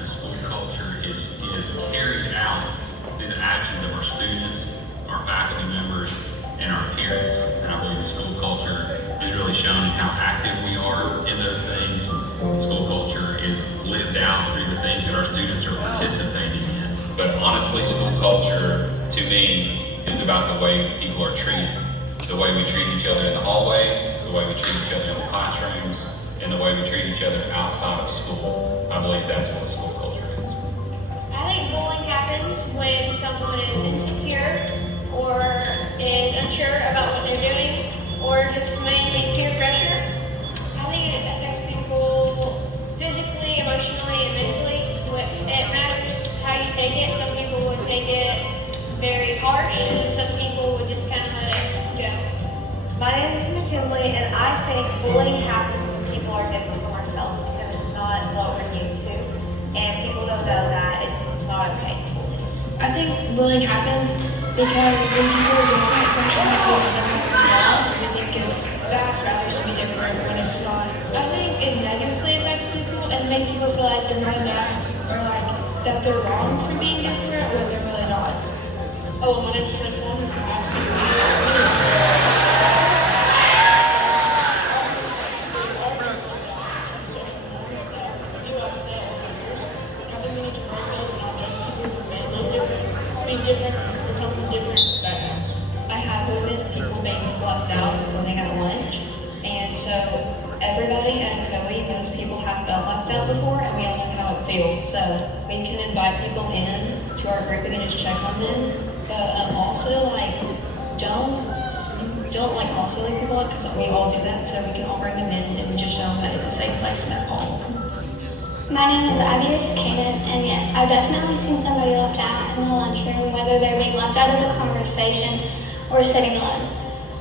American school culture is carried out through the actions of our students, our faculty members, and our parents. And I believe the school culture is really shown how active we are in those things. The school culture is lived out through the things that our students are participating in. But honestly, school culture, to me, is about the way people are treated. The way we treat each other in the hallways, the way we treat each other in the classrooms, and the way we treat each other outside of school. I believe that's what school culture is. I think bullying happens when someone is insecure or is unsure about what they're doing, or just mainly peer pressure. I think it affects people physically, emotionally, and mentally. It matters how you take it. Some people would take it very harsh, and some people would just kind of let it go. My name is McKinley, and I think bullying happens when people are different from ourselves because it's not what we're used to, and people don't know that it's not okay to bully. I think bullying happens because when people are different, sometimes we feel different as well, and we think it's bad for others to be different when it's not. I think it negatively affects people and makes people feel like they're not enough or like that they're wrong for being different when they're really not. Oh, when it's just them, absolutely. Different, we come from different backgrounds. I have witnessed people being left out when they got lunch, and so everybody at COE knows people have felt left out before, and we all know how it feels. So we can invite people in to our group. We can just check on them, but also like don't like also leave people out because we all do that. So we can all bring them in and just show them that it's a safe place in that home. My name is Abius Kanan, and yes, I've definitely seen somebody left out in the lunchroom, whether they're being left out of the conversation or sitting alone.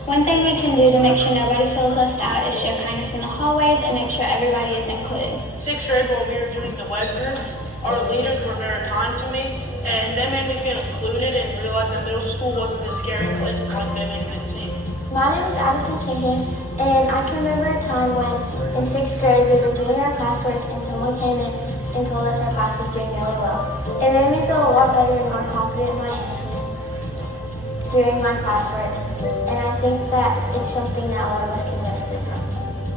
One thing we can do to make sure nobody feels left out is show kindness in the hallways and make sure everybody is included. Sixth grade, while we were doing the web groups, our leaders were very kind to me, and they made me feel included and realize that middle school wasn't a scary place like they made it seem. My name is Addison Chinkin, and I can remember a time when in 6th grade we were doing our classwork and someone came in and told us our class was doing really well. It made me feel a lot better and more confident in my answers during my classwork, and I think that it's something that a lot of us can benefit from.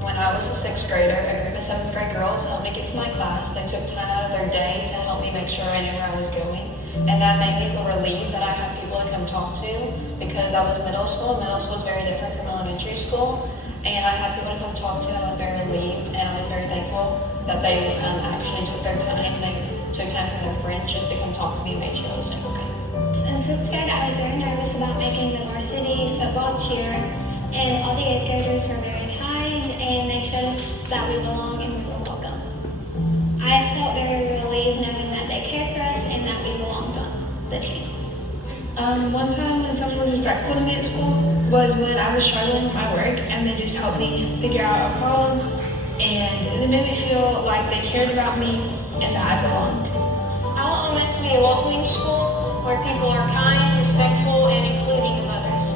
When I was a 6th grader, a group of 7th grade girls helped me get to my class. They took time out of their day to help me make sure I knew where I was going. And that made me feel relieved that I had people to come talk to because that was middle school. Middle school is very different from elementary school. And I had people to come talk to, and I was very relieved, and I was very thankful that they actually took their time. They took time from their friends just to come talk to me and make sure I was doing okay. In 6th grade, I was very nervous about making the varsity football cheer, and all the 8th graders were very kind, and they showed us that we belong and we were welcome. I felt very relieved knowing that they cared for us and that we belonged on the team. One time when someone was respectful to me at school was when I was struggling with my work, and they just helped me figure out a problem, and it made me feel like they cared about me and that I belonged. I want Ole Miss to be a welcoming school where people are kind, respectful, and including of others.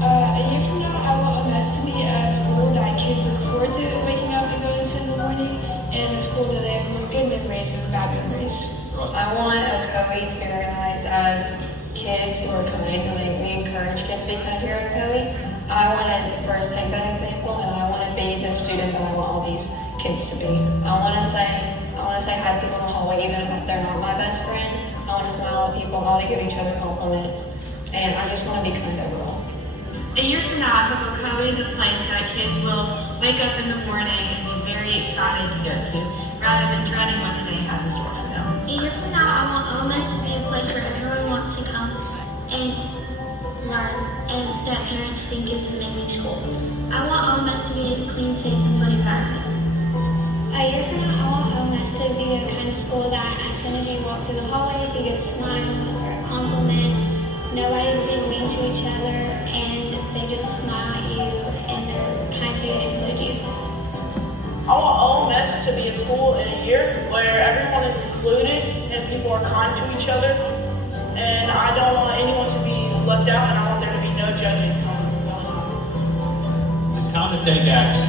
A year from now, I want Ole Miss to be a school that kids look forward to waking up and going to in the morning, and a school that they have good memories and bad memories. I want COE to be organized as kids who are kind. We encourage kids to be kind here at COE. I want to first take that example, and I want to be the student that I want all these kids to be. I want to say hi to people in the hallway, even if they're not my best friend. I want to smile at people. I want to give each other compliments, and I just want to be kind overall. A year from now, I hope COE is a place that kids will wake up in the morning and be very excited to go to, rather than dreading what the day has in store for them. A year from now, I want Ole Miss to be a place where everyone wants to come and learn, and that parents think is an amazing school. I want Ole Miss to be a clean, safe, and fun environment. A year from now, I want Ole Miss to be the kind of school that as soon as you walk through the hallways, you get a smile or a compliment. Nobody's being mean to each other, and they just smile at you, and they're kind to you and include you. I want Ole Miss to be a school in a year where everyone is included and people are kind to each other. And I don't want anyone to be left out, and I want there to be no judging going on. It's time to take action.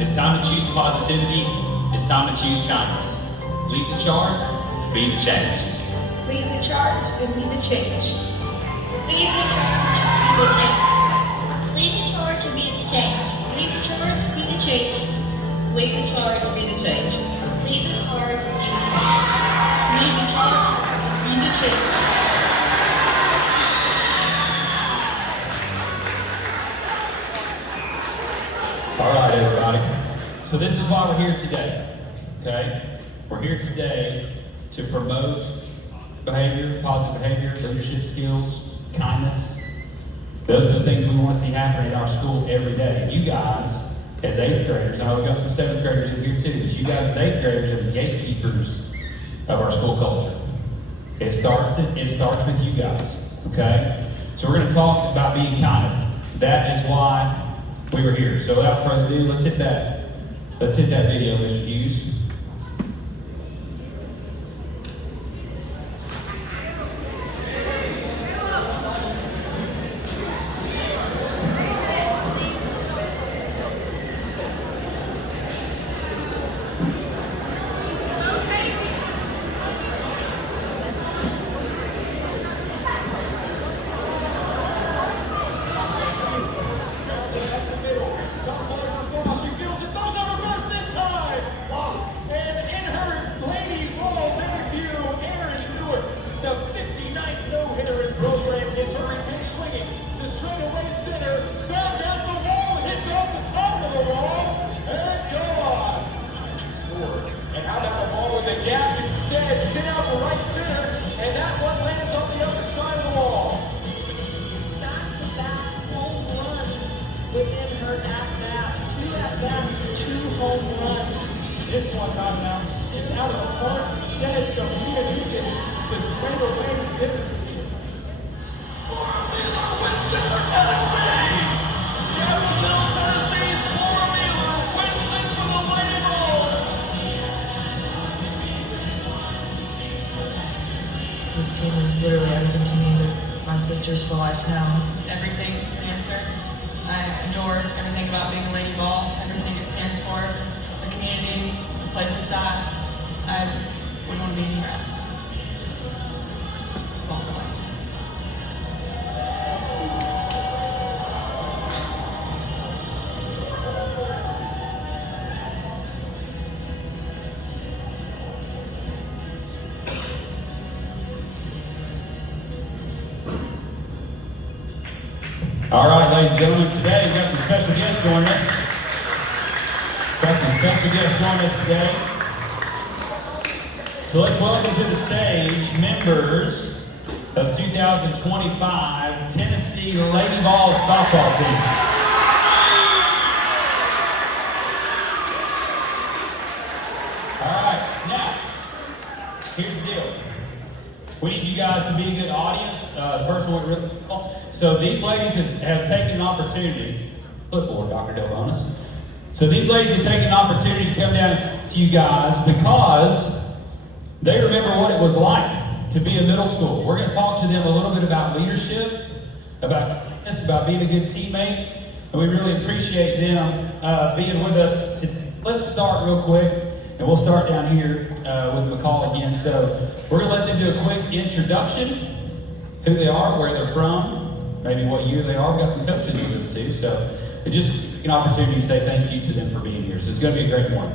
It's time to choose positivity. It's time to choose kindness. Lead the charge, be the change. Lead the charge and be the change. Lead the charge, be the change. Lead the charge and be the change. Lead the charge, be the change. Lead the charge, be the change. Lead the charge, be the change. Lead the charge, be the change. All right, everybody. So this is why we're here today, okay? We're here today to promote behavior, positive behavior, leadership skills, kindness. Those are the things we want to see happen in our school every day. You guys, as 8th graders, I know we've got some 7th graders in here too, but you guys as 8th graders are the gatekeepers of our school culture. It starts with you guys, okay? So we're going to talk about being kindness. That is why we were here. So without further ado, let's hit that video, Mr. Hughes. This team is literally everything to me. They're my sisters for life now. It's everything, answer. I adore everything about being a Lady Ball, everything it stands for, the community, the place it's at. I wouldn't want to be anywhere else. Ball for life. All right, ladies and gentlemen, today we've got some special guests joining us. Today. So let's welcome to the stage members of 2025 Tennessee Lady Vols softball team. All right, now, here's the deal. We need you guys to be a good audience. The first one really well. So these ladies have taken an opportunity. Clipboard, Dr. Delbonis. So these ladies have taken an opportunity to come down to you guys because they remember what it was like to be in middle school. We're going to talk to them a little bit about leadership, about kindness, about being a good teammate, and we really appreciate them being with us today. Let's start real quick, and we'll start down here with McCall again. So we're going to let them do a quick introduction, who they are, where they're from, maybe what year they are. We've got some coaches with us too, so it just an opportunity to say thank you to them for being here. So it's going to be a great morning.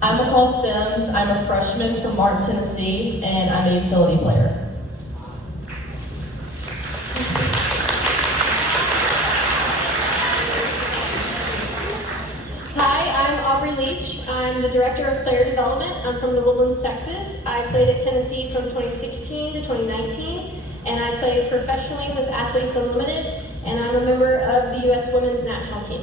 I'm McCall Sims. I'm a freshman from Martin, Tennessee, and I'm a utility player. Hi, I'm Aubrey Leach. I'm the Director of Player Development. I'm from the Woodlands, Texas. I played at Tennessee from 2016 to 2019, and I played professionally with Athletes Unlimited, and I'm a member of the U.S. Women's National Team.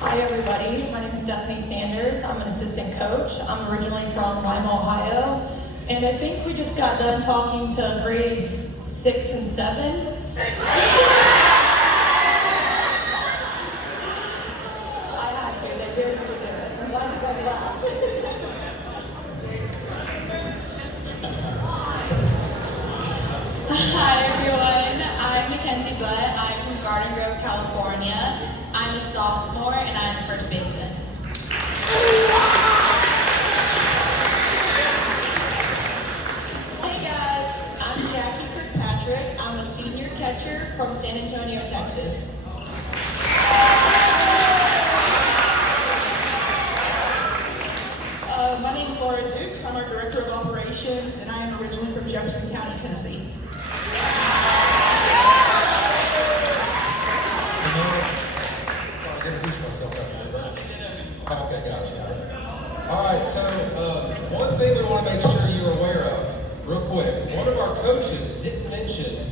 Hi, everybody. My name is Stephanie Sanders. I'm an assistant coach. I'm originally from Lima, Ohio, and I think we just got done talking to grades 6 and 7. I had to. They did pretty good. I'm glad you guys laughed. Hi everyone, I'm Mackenzie Butt. I'm from Garden Grove, California, sophomore, and I'm a first baseman. Hey guys, I'm Jackie Kirkpatrick. I'm a senior catcher from San Antonio, Texas. My name is Laura Dukes. I'm our Director of Operations, and I am originally from Jefferson County, Tennessee. I'll introduce myself after that. Okay, got it. All right, so one thing we want to make sure you're aware of, real quick. One of our coaches didn't mention,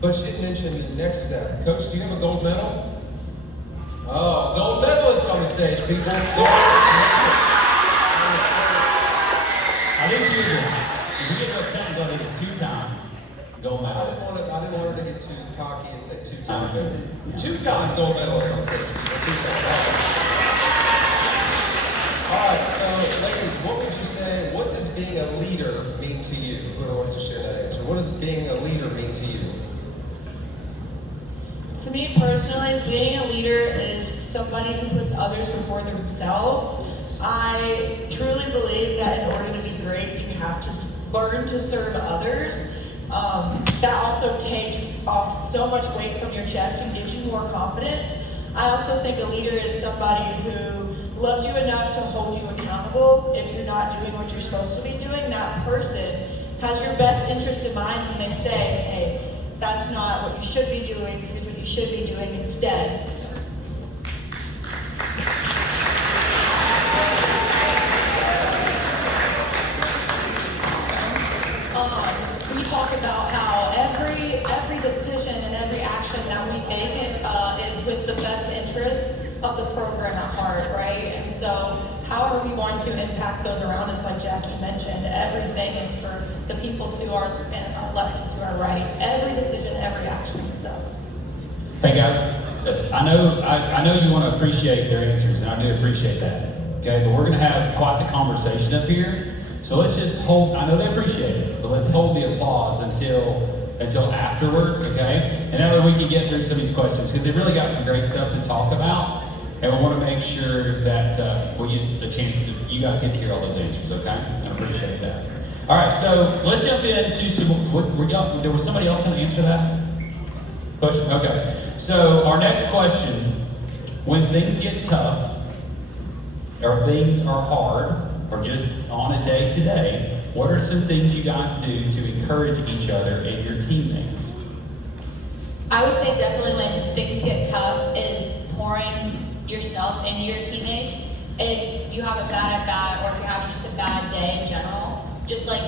but she didn't mention the next step. Coach, do you have a gold medal? Oh, gold medalist on the stage, people. I think she was if we get to 10, they'll need a 2-time gold medalist. I didn't want her to get too cocky and say 2 times. 2-time gold medalist on stage, people. 2-time. All right, so ladies, what would you say, what does being a leader mean to you? Whoever wants to share that answer. What does being a leader mean to you? To me personally, being a leader is somebody who puts others before themselves. I truly believe that in order to be great, you have to learn to serve others. That also takes off so much weight from your chest and gives you more confidence. I also think a leader is somebody who loves you enough to hold you accountable. If you're not doing what you're supposed to be doing, that person has your best interest in mind when they say, hey, that's not what you should be doing, here's what you should be doing instead. We talk about how every decision and every action that we take is with the best interest of the program at heart, right? And so how are we going to impact those around us, like Jackie mentioned? Everything is for the people to our left and to our right. Every decision, every action. So. Hey guys, listen, I know you want to appreciate their answers, and I do appreciate that. Okay, but we're going to have quite the conversation up here. So let's just hold. I know they appreciate it, but let's hold the applause until afterwards, okay? And that way we can get through some of these questions because they really got some great stuff to talk about, and we want to make sure that we get a chance to. You guys get to hear all those answers, okay? I appreciate that. All right, so let's jump into some. There was somebody else going to answer that question? Okay. So our next question: when things get tough, or things are hard, or just on a day-to-day, what are some things you guys do to encourage each other and your teammates? I would say definitely when things get tough is pouring yourself into your teammates. If you have a bad at-bat or if you're having just a bad day in general, just like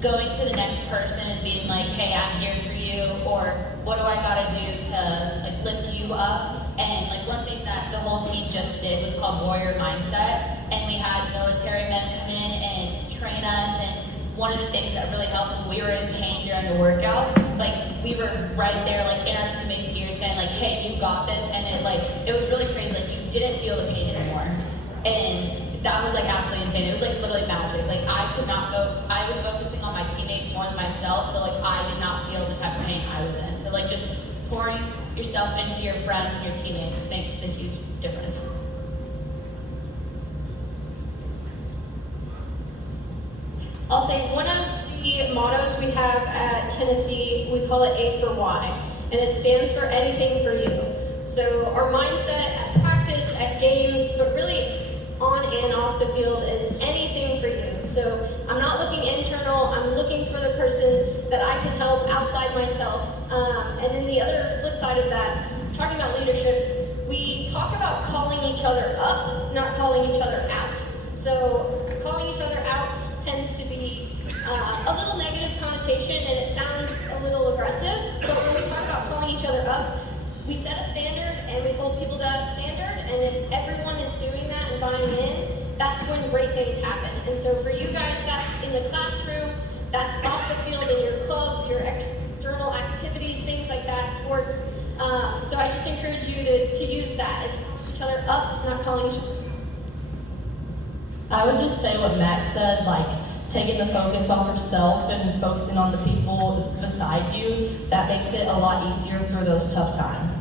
going to the next person and being like, hey, I'm here for you, or what do I gotta do to like lift you up? And like one thing that the whole team just did was called Warrior Mindset, and we had military men come in and train us. And one of the things that really helped when we were in pain during the workout, like we were right there, like in our teammates' ear, saying like, "Hey, you got this," and it was really crazy. Like you didn't feel the pain anymore, and that was like absolutely insane. It was like literally magic. Like I could not I was focusing on my teammates more than myself, so like I did not feel the type of pain I was in. So like just pouring yourself into your friends and your teammates makes the huge difference. I'll say one of the mottos we have at Tennessee, we call it A for Y, and it stands for anything for you. So our mindset at practice, at games, but really on and off the field is anything for you. So I'm not looking internal, I'm looking for the person that I can help outside myself. And then the other flip side of that, talking about leadership, we talk about calling each other up, not calling each other out. So calling each other out tends to be a little negative connotation and it sounds a little aggressive, but when we talk about calling each other up, we set a standard and we hold people to that standard, and if everyone is doing that and buying in, that's when great things happen. And so for you guys, that's in the classroom, that's off the field in your clubs, your external activities, things like that, sports. So I just encourage you to use that. It's each other up, not calling each other. I would just say what Max said, like taking the focus off yourself and focusing on the people beside you. That makes it a lot easier through those tough times.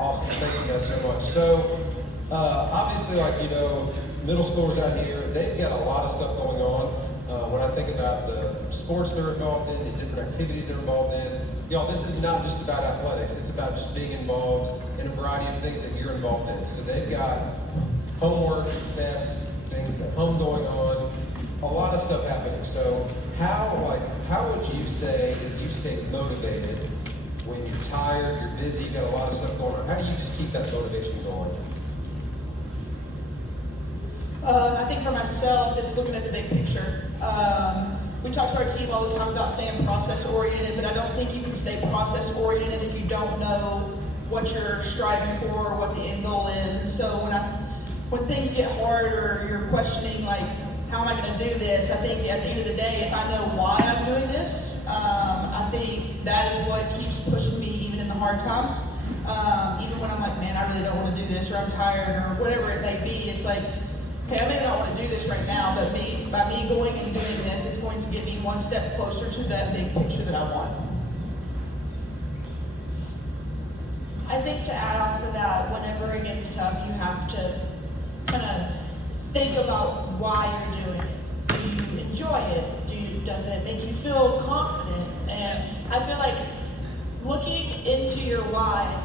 Awesome. Thank you guys so much. So, obviously, like, you know, middle schoolers out here, they've got a lot of stuff going on. When I think about the sports they're involved in, the different activities they're involved in, y'all, this is not just about athletics. It's about just being involved in a variety of things that you're involved in. So they've got homework, tests, things at home going on, a lot of stuff happening. So how would you say that you stay motivated when you're tired, you're busy, you got a lot of stuff going on? How do you just keep that motivation going? I think for myself, it's looking at the big picture. We talk to our team all the time about staying process-oriented, but I don't think you can stay process-oriented if you don't know what you're striving for or what the end goal is. And so when things get hard or you're questioning, like, how am I going to do this? I think at the end of the day, if I know why I'm doing this, I think that is what keeps pushing me even in the hard times. Even when I'm like, man, I really don't want to do this, or I'm tired, or whatever it may be, it's like, okay, I may not want to do this right now, but by me going and doing this, it's going to get me one step closer to that big picture that I want. I think to add off of that, whenever it gets tough, you have to kind of think about why you're doing it. Do you enjoy it? Does it make you feel confident? And I feel like looking into your why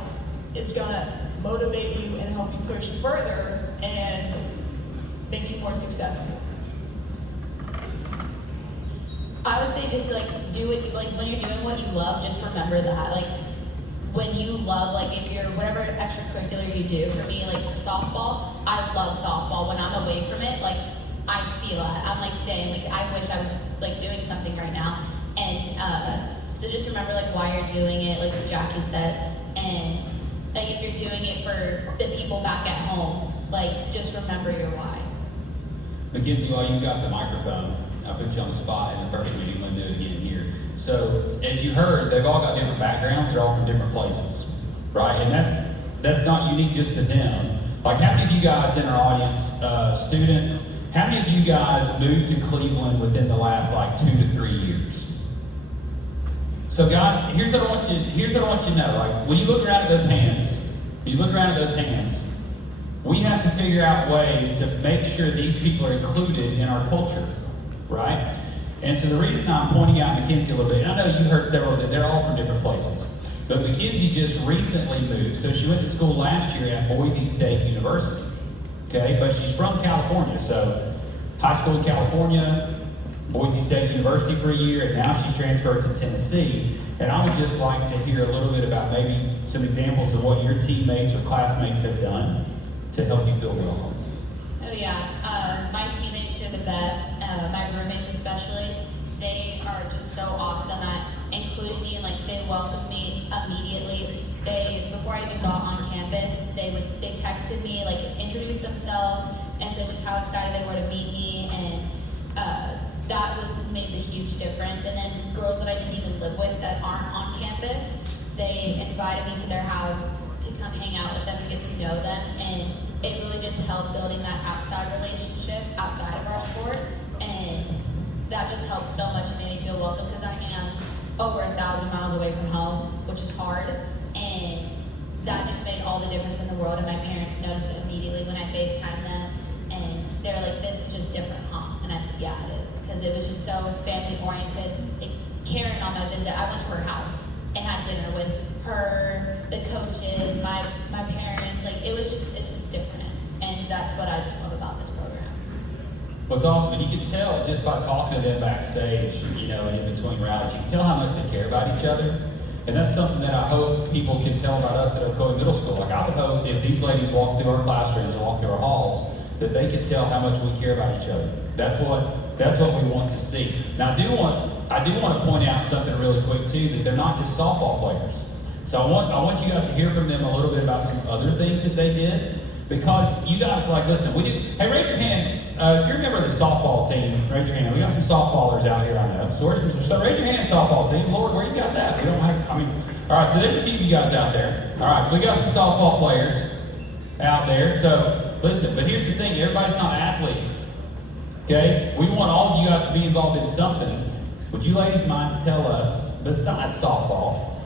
is gonna motivate you and help you push further and make you more successful. I would say just like do it, like when you're doing what you love, just remember that. Like when you love, like if you're whatever extracurricular you do, for me, like for softball, I love softball. When I'm away from it, like I feel it. I'm like, dang, like I wish I was like doing something right now. And so just remember like why you're doing it, like what Jackie said. And like if you're doing it for the people back at home, like just remember your why. Mackenzie, while you've got the microphone, I'll put you on the spot in the first meeting. I'm going to do it again here. So, as you heard, they've all got different backgrounds. They're all from different places, right? And that's not unique just to them. Like, how many of you guys in our audience, students, how many of you guys moved to Cleveland within the last, like, 2 to 3 years? So, guys, here's what I want you to know. Like, when you look around at those hands, we have to figure out ways to make sure these people are included in our culture, right? And so the reason I'm pointing out Mackenzie a little bit, and I know you heard several of them, they're all from different places, but Mackenzie just recently moved. So she went to school last year at Boise State University, okay? But she's from California, so high school in California, Boise State University for a year, and now she's transferred to Tennessee. And I would just like to hear a little bit about maybe some examples of what your teammates or classmates have done to help you feel welcome. Oh yeah, my teammates are the best, my roommates especially. They are just so awesome at including me, and like they welcomed me immediately. Before I even got on campus, they texted me, like introduced themselves and said just how excited they were to meet me, and that made the huge difference. And then girls that I didn't even live with that aren't on campus, they invited me to their house to come hang out with them and get to know them, and it really just helped building that outside relationship outside of our sport, and that just helped so much and made me feel welcome because I am over 1,000 miles away from home, which is hard, and that just made all the difference in the world. And my parents noticed it immediately when I FaceTimed them, and they're like, "This is just different, huh?" And I said, "Yeah, it is," because it was just so family oriented. Karen, on my visit, I went to her house and had dinner with her, the coaches, my parents. Like it's just different, and that's what I just love about this program. What's awesome, and you can tell just by talking to them backstage, you know, and in between rallies, you can tell how much they care about each other. And that's something that I hope people can tell about us at Ocoee Middle School. Like I would hope if these ladies walk through our classrooms or walk through our halls, that they can tell how much we care about each other. That's what we want to see. Now I do want to point out something really quick too, that they're not just softball players. So I want you guys to hear from them a little bit about some other things that they did, because you guys listen, we do. Hey, raise your hand if you're a member of the softball team. Raise your hand. We got some softballers out here, I know. So raise your hand, softball team. Lord, where you guys at? We don't have. All right. So there's a few of you guys out there. All right. So we got some softball players out there. So listen, but here's the thing: everybody's not an athlete. Okay? We want all of you guys to be involved in something. Would you ladies mind to tell us, besides softball,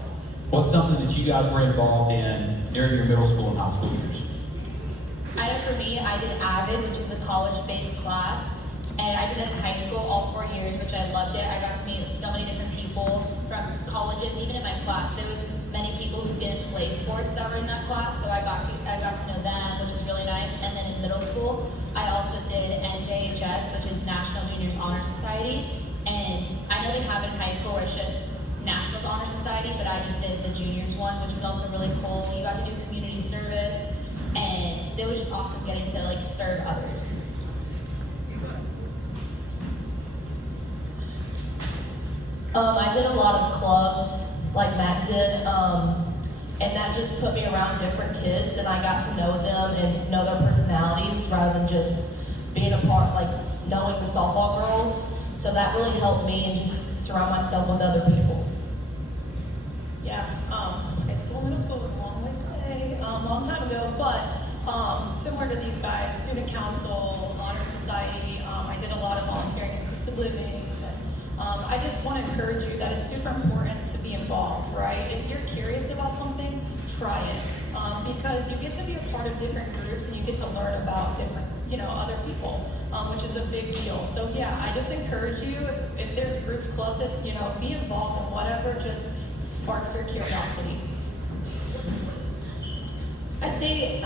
What's something that you guys were involved in during your middle school and high school years? I know for me, I did AVID, which is a college-based class, and I did it in high school all 4 years, which I loved it. I got to meet so many different people from colleges. Even in my class, there was many people who didn't play sports that were in that class, so I got to know them, which was really nice. And then in middle school, I also did NJHS, which is National Juniors Honor Society, and I know they have it in high school where it's just Nationals Honor Society, but I just did the juniors one, which was also really cool. You got to do community service, and it was just awesome getting to like serve others. I did a lot of clubs like Matt did, and that just put me around different kids, and I got to know them and know their personalities rather than just being a part, like knowing the softball girls. So that really helped me and just surround myself with other people. Yeah, high school, middle school was a long way away, long time ago, but similar to these guys, student council, honor society, I did a lot of volunteering in assisted livings, and I just want to encourage you that it's super important to be involved, right? If you're curious about something, try it, because you get to be a part of different groups and you get to learn about different, other people, which is a big deal. So yeah, I just encourage you, if there's groups, clubs, that, be involved in whatever just sparks your curiosity. I'd say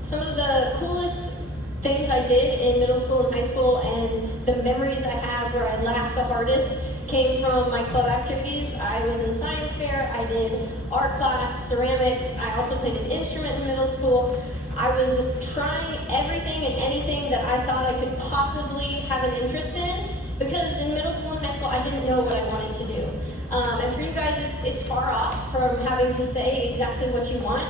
some of the coolest things I did in middle school and high school, and the memories I have where I laughed the hardest, came from my club activities. I was in science fair, I did art class, ceramics, I also played an instrument in middle school. I was trying everything and anything that I thought I could possibly have an interest in, because in middle school and high school I didn't know what I wanted to do. And for you guys, it's far off from having to say exactly what you want.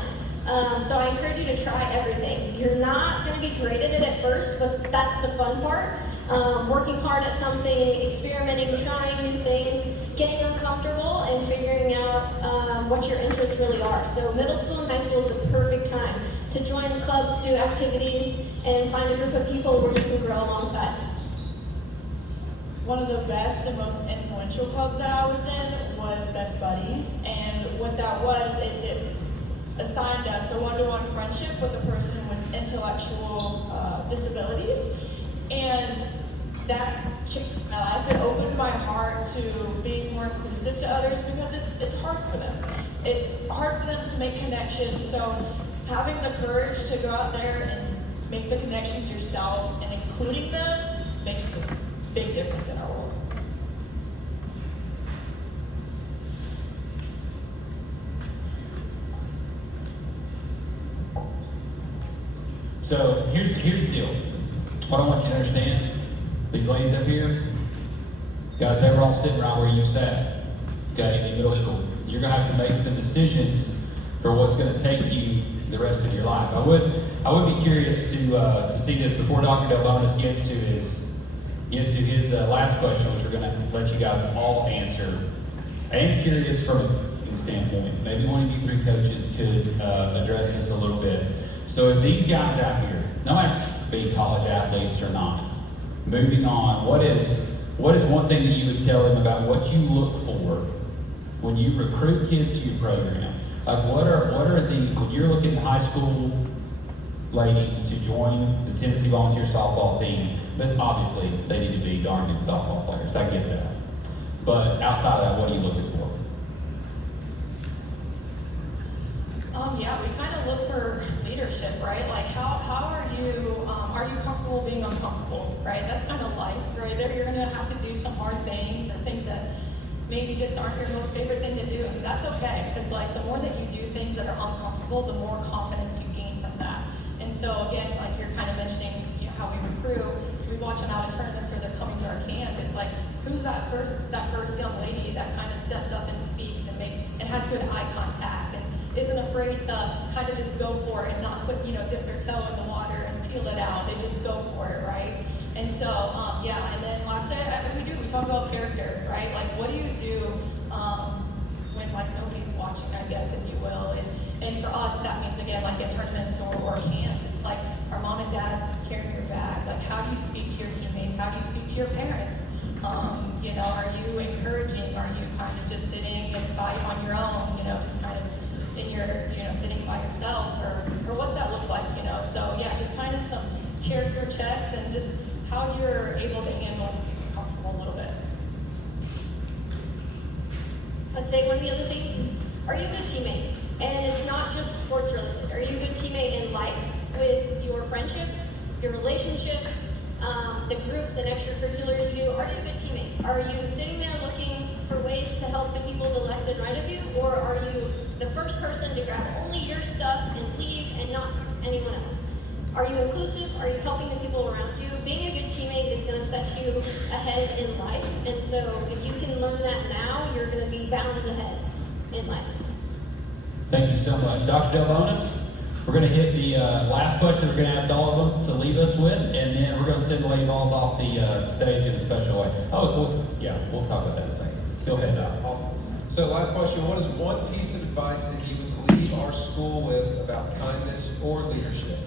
So I encourage you to try everything. You're not going to be great at it at first, but that's the fun part. Working hard at something, experimenting, trying new things, getting uncomfortable, and figuring out what your interests really are. So middle school and high school is the perfect time to join clubs, do activities, and find a group of people where you can grow alongside. One of the best and most influential clubs that I was in was Best Buddies, and what that was is it assigned us a one-to-one friendship with a person with intellectual disabilities, and that changed my life. It opened my heart to being more inclusive to others, because it's hard for them. It's hard for them to make connections, so having the courage to go out there and make the connections yourself and including them makes a big difference in our world. So here's the deal. What I want you to understand, these ladies up here, guys, they were all sitting right where you sat, okay, in middle school. You're gonna have to make some decisions for what's gonna take you the rest of your life. I would be curious to see this before Dr. Delbonis gets to his last question, which we're gonna let you guys all answer. I am curious from a standpoint, maybe one of you three coaches could address this a little bit. So if these guys out here, no matter being college athletes or not, moving on, what is one thing that you would tell them about what you look for when you recruit kids to your program? Like what are the, when you're looking at high school ladies to join the Tennessee Volunteer softball team, that's obviously they need to be darn good softball players, I get that. But outside of that, what are you looking for? Yeah, we kind of look for leadership, right? Like how are you comfortable being uncomfortable, right? That's kind of life, right? You're gonna have to do some hard things or things that maybe just aren't your most favorite thing to do. And that's okay, because like the more that you do things that are uncomfortable, the more confidence you gain from that. And so again, like you're kind of mentioning, how we recruit, we watch them out at tournaments or they're coming to our camp. It's like, who's that first young lady that kind of steps up and speaks and has good eye contact and isn't afraid to kind of just go for it and not put, dip their toe in the water and feel it out. They just go for it, right? And so, yeah, and then lastly, we talk about character, right? Like, what do you do when, like, nobody's watching, I guess, if you will? And for us, that means, again, like at tournaments or camps, it's like our mom and dad carrying your bag. Like, how do you speak to your teammates? How do you speak to your parents? Are you encouraging? Are you kind of just sitting and on your own, checks and just how you're able to handle comfortable a little bit. I'd say one of the other things is, are you a good teammate? And it's not just sports related. Are you a good teammate in life with your friendships, your relationships, the groups and extracurriculars you do? Are you a good teammate? Are you sitting there looking for ways to help the people to the left and right of you? Or are you the first person to grab only your stuff and leave and not anyone else? Are you inclusive? Are you helping the people around you? Being a good teammate is going to set you ahead in life. And so if you can learn that now, you're going to be bounds ahead in life. Thank you so much. Dr. Delbonis, we're going to hit the last question we're going to ask all of them to leave us with, and then we're going to send the Lady Vols off the stage in a special way. We'll talk about that in a second. Go ahead, Doc. Awesome. So last question, what is one piece of advice that you would leave our school with about kindness or leadership?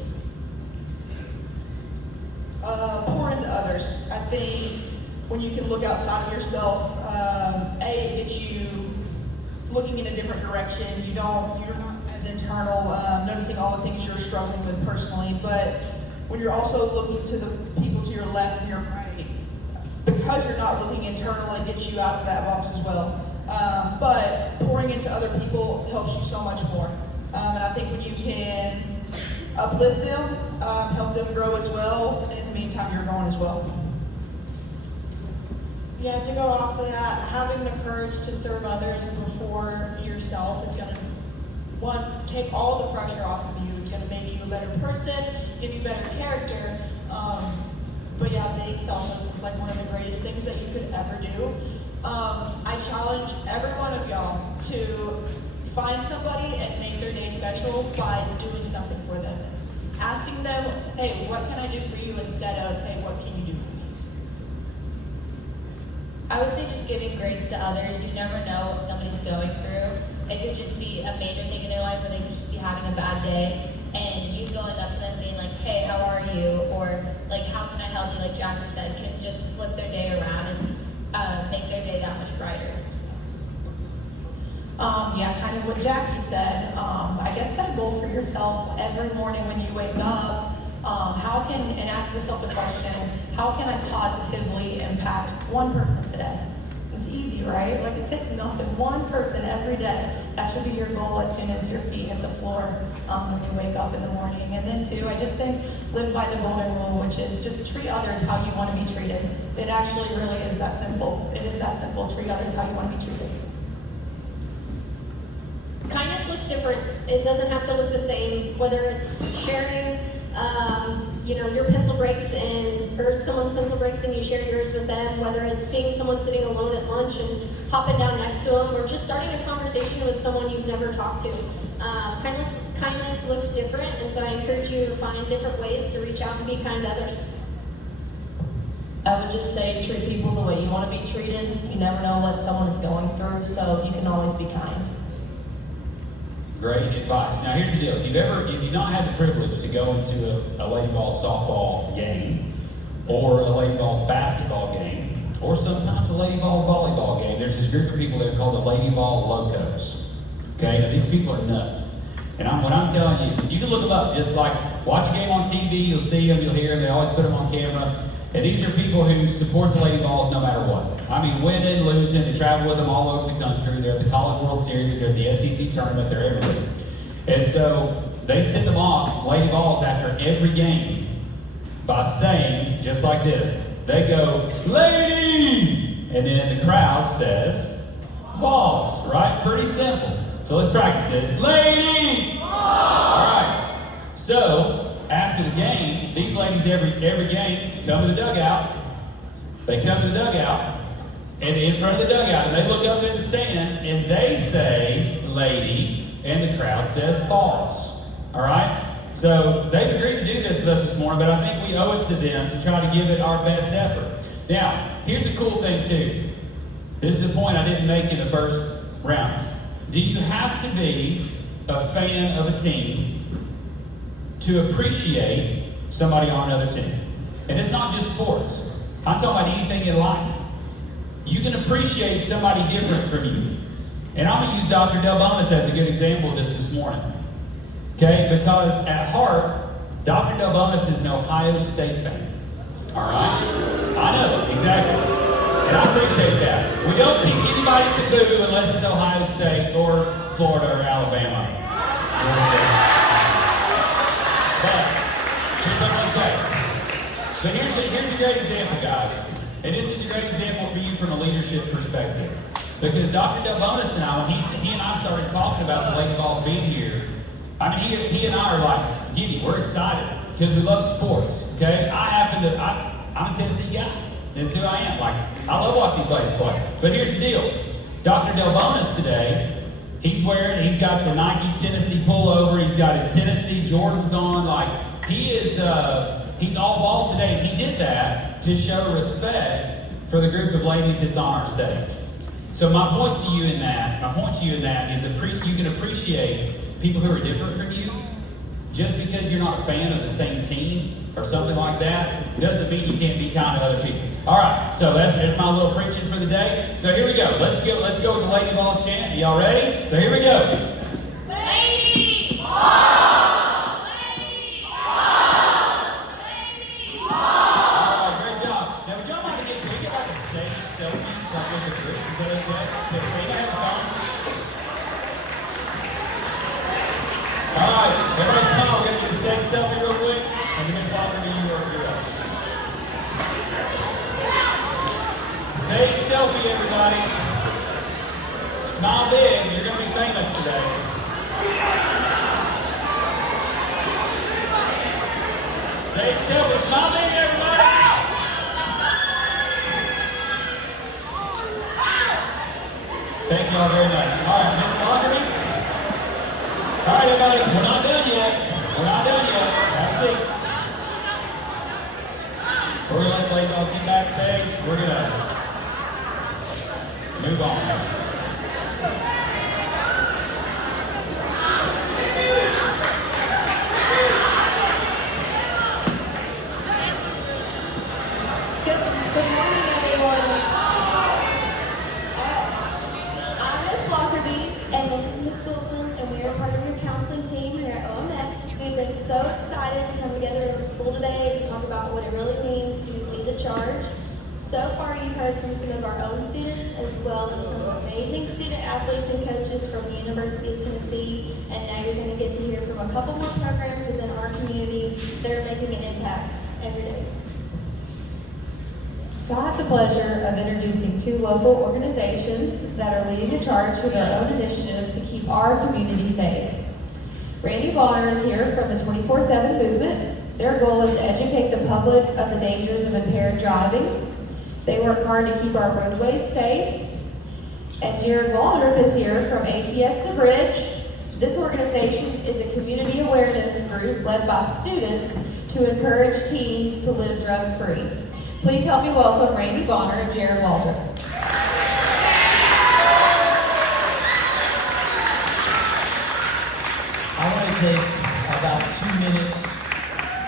Pour into others. I think when you can look outside of yourself, it gets you looking in a different direction. You're not as internal, noticing all the things you're struggling with personally, but when you're also looking to the people to your left and your right, because you're not looking internal, it gets you out of that box as well. But pouring into other people helps you so much more. And I think when you can uplift them, help them grow as well, and in the meantime, you're growing as well. Yeah, to go off of that, having the courage to serve others before yourself is going to, one, take all the pressure off of you. It's going to make you a better person, give you better character. But yeah, being selfless is like one of the greatest things that you could ever do. I challenge every one of y'all to find somebody and make their day special by doing something for them. It's asking them, hey, what can I do for you, instead of, hey, what can you do for me? I would say just giving grace to others. You never know what somebody's going through. It could just be a major thing in their life, or they could just be having a bad day, and you going up to them being like, hey, how are you? Or like, how can I help you? Like Jackie said, can just flip their day around and make their day that much brighter. So. Yeah, kind of what Jackie said. I guess set a goal for yourself every morning when you wake up. And ask yourself the question, how can I positively impact one person today? It's easy, right? Like, it takes nothing. One person every day. That should be your goal as soon as your feet hit the floor when you wake up in the morning. And then two, I just think live by the golden rule, which is just treat others how you want to be treated. It actually really is that simple. It is that simple. Treat others how you want to be treated. Kindness looks different. It doesn't have to look the same, whether it's sharing your pencil breaks or someone's pencil breaks and you share yours with them, whether it's seeing someone sitting alone at lunch and hopping down next to them, or just starting a conversation with someone you've never talked to. Kindness looks different, and so I encourage you to find different ways to reach out and be kind to others. I would just say treat people the way you want to be treated. You never know what someone is going through, so you can always be kind. Great advice. Now here's the deal. If you've not had the privilege to go into a Lady Vols softball game, or a Lady Vols basketball game, or sometimes a Lady Vol volleyball game, there's this group of people that are called the Lady Vol Locos. Okay, now these people are nuts. And what I'm telling you, you can look them up. Just like watch a game on TV, you'll see them, you'll hear them. They always put them on camera. And these are people who support the Lady Vols no matter what. I mean, winning, losing, they travel with them all over the country. They're at the College World Series, they're at the SEC tournament, they're everything. And so they send them off, Lady Vols, after every game by saying, just like this, they go, Lady! And then the crowd says, Vols, right? Pretty simple. So let's practice it. Lady! All right. So, after the game, these ladies every game come to the dugout. They come to the dugout, and in front of the dugout, and they look up in the stands, and they say, Lady, and the crowd says, Vols. All right? So they've agreed to do this with us this morning, but I think we owe it to them to try to give it our best effort. Now, here's the cool thing, too. This is a point I didn't make in the first round. Do you have to be a fan of a team to appreciate somebody on another team? And it's not just sports. I'm talking about anything in life. You can appreciate somebody different from you. And I'm going to use Dr. Delbonis as a good example of this morning. Okay? Because at heart, Dr. Delbonis is an Ohio State fan. All right? I know, exactly. And I appreciate that. We don't teach anybody to boo unless it's Ohio State or Florida or Alabama. But here's what I'm going to say. But here's a great example, guys. And this is a great example for you from a leadership perspective. Because Dr. Delbonis and I, when he and I started talking about the Lady Vols being here, I mean, he and I are like, giddy, we're excited because we love sports, okay? I'm a Tennessee guy. That's who I am. Like, I love watching these ladies play. But here's the deal. Dr. Delbonis today, he's got the Nike Tennessee pullover, he's got his Tennessee Jordans on, like, he's all ball today. He did that to show respect for the group of ladies that's on our stage. So my point to you in that is you can appreciate people who are different from you. Just because you're not a fan of the same team or something like that doesn't mean you can't be kind to other people. All right, so that's my little preaching for the day. So here we go. Let's go with the Lady Vols chant. Y'all ready? So here we go. Lady Vols! Lady Vols! Lady Vols! All right, great job. Now, would y'all mind to get like a stage selfie like with the group? Is that okay? So you have fun. All right, everybody smile. We're going to get a stage selfie real quick, and the next longer than you are. Stage selfie, everybody. Smile big. You're going to be famous today. Stage selfie. Smile big, everybody. Thank you all very much. All right, Miss Lockery. All right, everybody. We're not done yet. Have a seat. We're going to let the Lady Vols get backstage. We're going to move on. Good morning, everyone. I'm Miss Lockerbie, and this is Miss Wilson, and we are part of your counseling team here at OMS. We've been so excited to come together as a school today to talk about what it really means to lead the charge. So far, you've heard from some of our own students, as well as some amazing student athletes and coaches from the University of Tennessee, and now you're going to get to hear from a couple more programs within our community that are making an impact every day. So I have the pleasure of introducing two local organizations that are leading the charge with their own initiatives to keep our community safe. Randy Bonner is here from the 24/7 movement. Their goal is to educate the public of the dangers of impaired driving. They work hard to keep our roadways safe. And Jared Waldrop is here from ATS The Bridge. This organization is a community awareness group led by students to encourage teens to live drug-free. Please help me welcome Randy Bonner and Jared Waldrop. I want to take about 2 minutes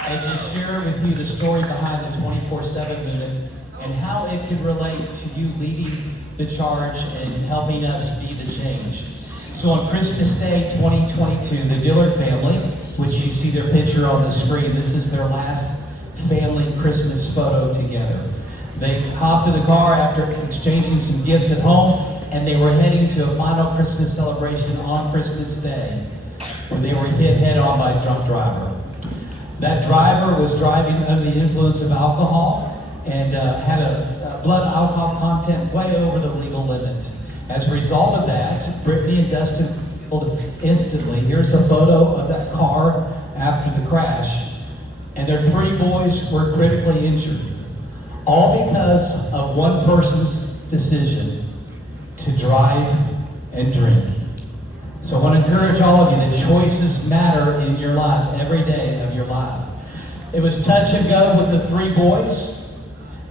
and just share with you the story behind the 24/7 movement and how it could relate to you leading the charge and helping us be the change. So on Christmas Day 2022, the Dillard family, which you see their picture on the screen, this is their last family Christmas photo together. They hopped in the car after exchanging some gifts at home, and they were heading to a final Christmas celebration on Christmas Day, when they were hit head-on by a drunk driver. That driver was driving under the influence of alcohol and had a blood alcohol content way over the legal limit. As a result of that, Brittany and Dustin pulled instantly. Here's a photo of that car after the crash. And their 3 boys were critically injured. All because of one person's decision to drive and drink. So I want to encourage all of you that choices matter in your life, every day of your life. It was touch and go with the 3 boys.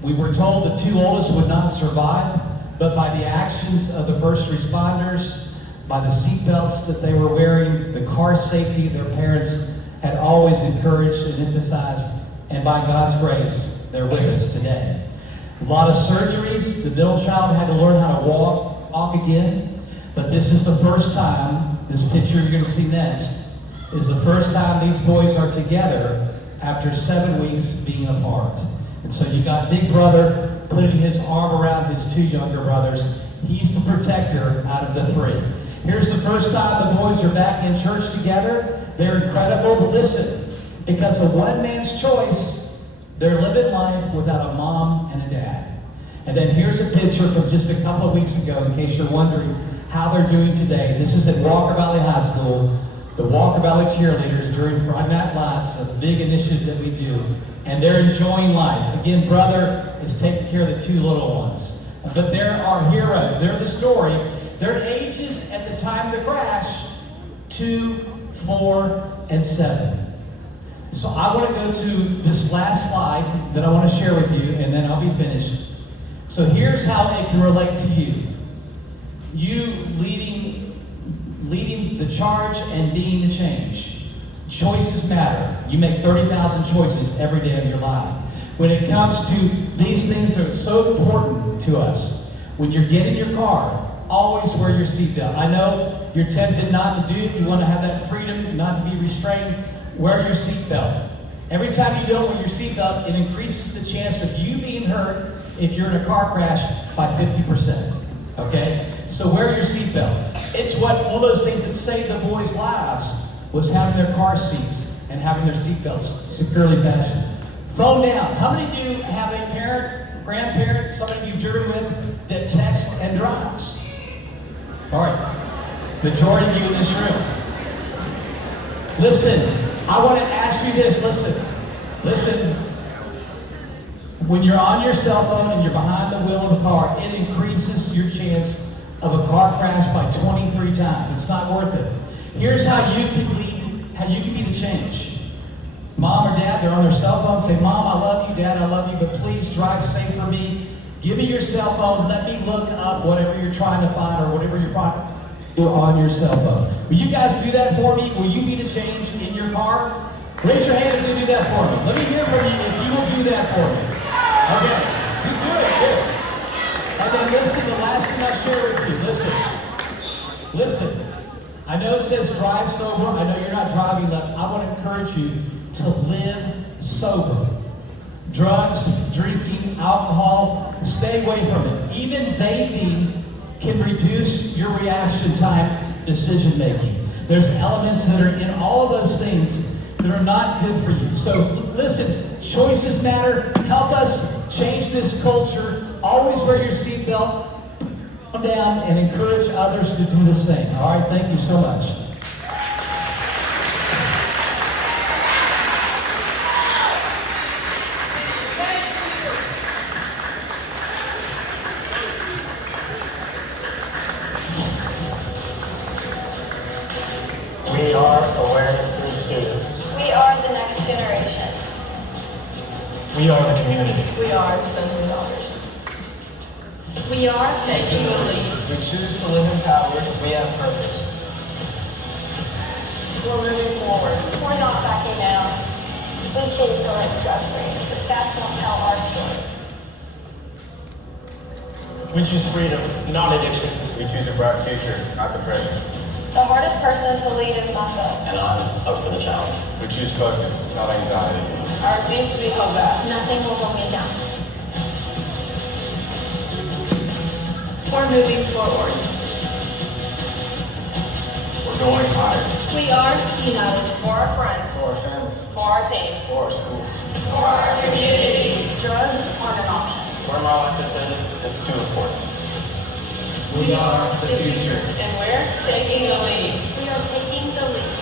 We were told the 2 oldest would not survive, but by the actions of the first responders, by the seatbelts that they were wearing, the car safety their parents had always encouraged and emphasized, and by God's grace, they're with us today. A lot of surgeries. The middle child had to learn how to walk again, but this is the first time, this picture you're going to see next, is the first time these boys are together after 7 weeks being apart. And so you got Big Brother putting his arm around his 2 younger brothers. He's the protector out of the 3. Here's the first time the boys are back in church together. They're incredible, but listen, because of one man's choice, they're living life without a mom and a dad. And then here's a picture from just a couple of weeks ago, in case you're wondering how they're doing today. This is at Walker Valley High School, the Walker Valley cheerleaders during Friday Night Lights, a big initiative that we do. And they're enjoying life. Again, brother is taking care of the 2 little ones. But they're our heroes. They're the story. Their ages at the time of the crash, 2, 4, and 7. So I want to go to this last slide that I want to share with you, and then I'll be finished. So here's how it can relate to you. You leading the charge and being the change. Choices matter. You make 30,000 choices every day of your life. When it comes to these things that are so important to us, when you're getting in your car, always wear your seatbelt. I know you're tempted not to do it. You want to have that freedom not to be restrained. Wear your seatbelt. Every time you don't wear your seatbelt, it increases the chance of you being hurt if you're in a car crash by 50%. Okay? So wear your seatbelt. It's one of those things that saved the boys' lives was having their car seats and having their seatbelts securely fastened. Phone down. How many of you have a parent, grandparent, somebody you've driven with that texts and drives? All right. Majority of you in this room. Listen, I want to ask you this. Listen. When you're on your cell phone and you're behind the wheel of a car, it increases your chance of a car crash by 23 times. It's not worth it. Here's how you can lead, how you can be the change. Mom or dad, they're on their cell phone, say, Mom, I love you, Dad, I love you, but please drive safe for me. Give me your cell phone, let me look up whatever you're trying to find or whatever you're finding on your cell phone. Will you guys do that for me? Will you be the change in your car? Raise your hand if you do that for me. Let me hear from you if you will do that for me. Okay, you do it, good. And then listen, the last thing I'll share with you, listen. I know it says drive sober. I know you're not driving left. I want to encourage you to live sober. Drugs, drinking, alcohol, stay away from it. Even vaping can reduce your reaction time decision making. There's elements that are in all of those things that are not good for you. So listen, choices matter. Help us change this culture. Always wear your seatbelt. Come down and encourage others to do the same. All right, thank you so much. We are Awareness 3 students. We are the next generation. We are the community. We are the sons and daughters. We are taking the lead. We choose to live empowered. We have purpose. We're moving forward. We're not backing down. We choose to live drug-free. The stats won't tell our story. We choose freedom, not addiction. We choose a bright future, not depression. The hardest person to lead is myself. And I'm up for the challenge. We choose focus, not anxiety. I refuse to be held back. Nothing will hold me down. We're moving forward. We're going higher. We are united. For our friends. For our families. For our teams. For our schools. For our community. Drugs aren't an option. Where my life is headed is too important. We are the future. And we're taking the lead. We are taking the lead.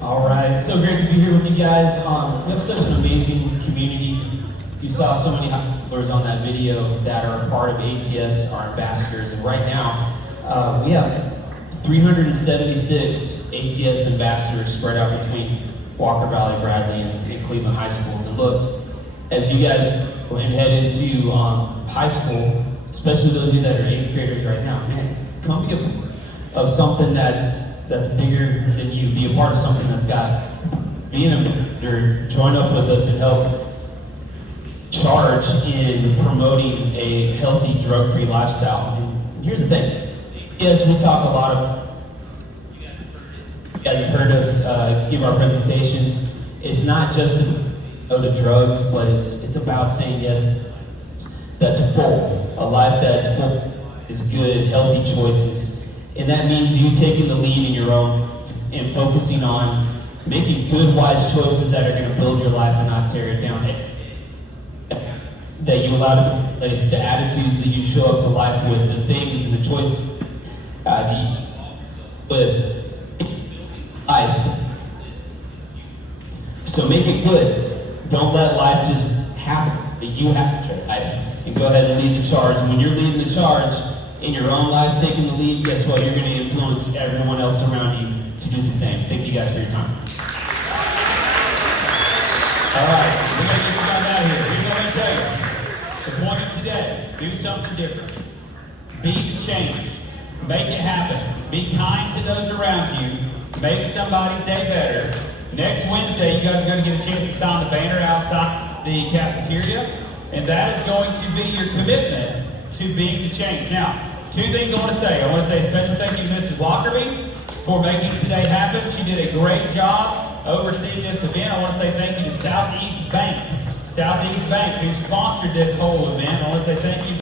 All right, it's so great to be here with you guys. We have such an amazing community. You saw so many high schoolers on that video that are a part of ATS, our ambassadors, and right now we have 376 ATS ambassadors spread out between Walker Valley, Bradley, and Cleveland high schools. And look, as you guys head into high school, especially those of you that are 8th graders right now, man, come be a part of something that's bigger than you. Be a part of something that's got, being a leader, join up with us and help charge in promoting a healthy, drug-free lifestyle. And here's the thing, Yes, we talk a lot of. You guys have heard us give our presentations. It's not just no to drugs, but it's about saying yes. That's full. A life that's full is good, healthy choices, and that means you taking the lead in your own and focusing on making good, wise choices that are going to build your life and not tear it down. That you allow to place the attitudes that you show up to life with, the things and the choices with life. So make it good. Don't let life just happen. You have to life. And go ahead and lead the charge. And when you're leading the charge in your own life, taking the lead, guess what? You're going to influence everyone else around you to do the same. Thank you guys for your time. All right, we're going to get you guys out of here. Here's what I'm going to tell you. The point of today, do something different. Be the change. Make it happen. Be kind to those around you. Make somebody's day better. Next Wednesday, you guys are going to get a chance to sign the banner outside the cafeteria, and that is going to be your commitment to being the change. Now, two things I want to say. I want to say a special thank you to Mrs. Lockerbie for making today happen. She did a great job overseeing this event. I want to say thank you to Southeast Bank, who sponsored this whole event. I want to say thank you